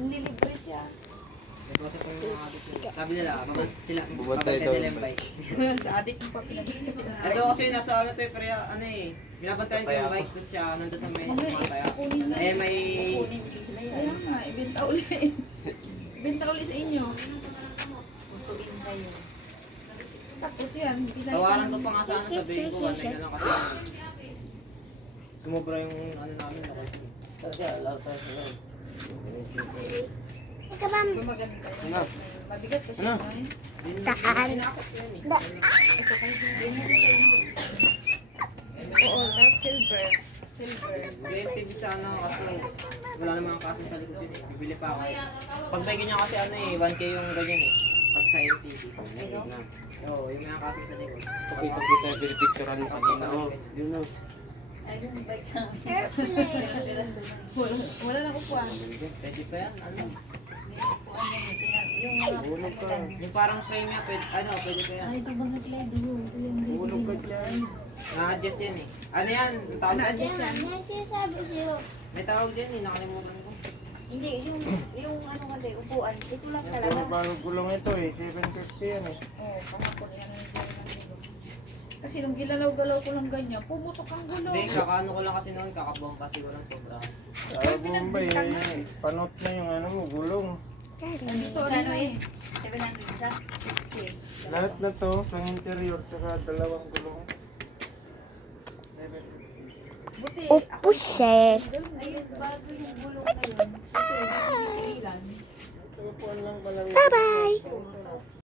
Nanlilibre siya. Ito kasi kung yung adik yun. Sabi nila, sila, Bubantay babantay daw. nila yung bike. Sa adik mo pa pinag-iipit. Ito kasi nasa ano to, pero ano eh, binabantayan ko yung bikes, tapos siya nandun sa may tumataya. Eh may... Kaya nga, ibenta ulit. Ibenta ulit sa inyo. Tapos yan, Tawaran ko pa nga sana sabihin ko, one na lang kasi sumobra yung ano namin. Kasi alaw tayo sa loob. Maganda yun. Ano? Mabigat pa siya. Ano? Saan? Oo, tapos silver. Silver. Rented sana kasi wala namang kaso sa likod yun eh. Bibili pa ako. Pag may ganyan kasi ano eh, 1K yung ganyan eh. Pag sa MTV. Oo, yung mga kaso sa likod. Pakita yung pinipicturean mo kanina. Oh, yun o. Wala na kukuha. Pwede pa yan, ano? Hulog ka. Yung parang frame niya, pwede, ano, pwede pa yan. Hulog ka dyan. Na-adjust yan eh. Ano yan? Ang tawag yan? Na-adjust yan. May tawag yan eh, nakalimutan ko. Hindi, yung ano kasi, upuan, ito lang Yung talaga. pinapalo ko lang ito eh. 750 yan eh. Oo, pangapon yan. Kasi nung gilalaw-galaw ko lang ganyan, pumutok ang gulong. Hindi, kakaano ko lang kasi noon, kakabong kasi walang sobra. Ay, Bombay eh. Panot na yung ano mo, gulong. Dito Ano ano eh, eh. 700 isa? 60. Lahat na to, sa interior, tsaka dalawang gulong. Buti. Opusher. Ayun, bago yung gulong na yun. Ito, ilan? Upuan lang pala. Bye-bye.